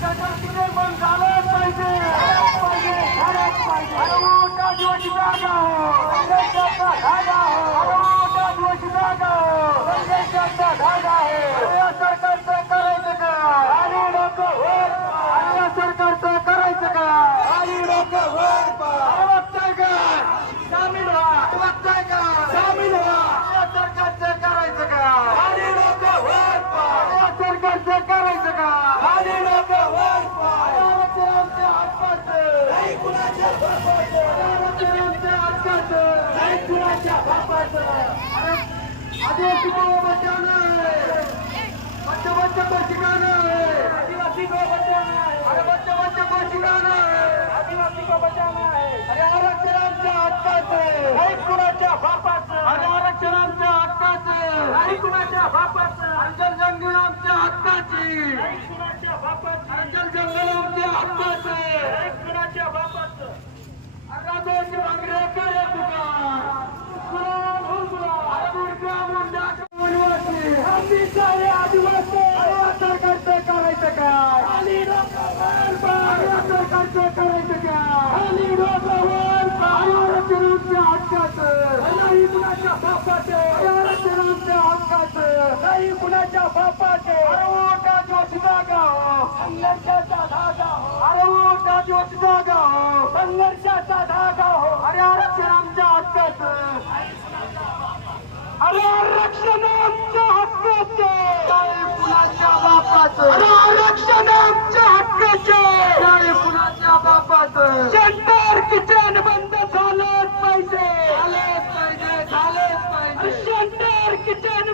Kita go आदिवासी को बचाना है अरे बच्चे बच्चे को सिखाना है आदिवासी को बचाना है अरे आरक्षण हक्काचं. नाही कुणाच्या बापाचं. अरे आरक्षण हक्काचं नाही कुणाच्या बापाचं अंजल हक्काची नाही कुणाच्या बापाचं अंजल जंगल आमच्या हक्काचं नाही कुणाच्या बापाचं राजाची भांगरे काय तुका कुराण हुलगुला अरे मुंडा वनवासी आम्ही सारे आदिवासी अरे सरकारचं करायचं काय आणि डोकावर पाय सरकारचं करायचं काय आणि डोकावर आरक्षणाच्या हक्काचं. नाही कुणाच्या बापाचं. आरक्षणाच्या हक्काचं. नाही कुणाच्या बापाचं. अरे ओटा जोशी जागा हो संघर्षाचा धागा. हो अरे ओटा जोशी जागा हो संघर्षाचा धागा. हो अरे आरक्षण आमच्या हक्काचं. अरे आरक्षण आमच्या हक्काचे. नाही कुणाच्या बापाचं. अरे शंकर किचन बंद झालंच पाहिजे. झालंच पाहिजे झालंच पाहिजे. शंकर किचन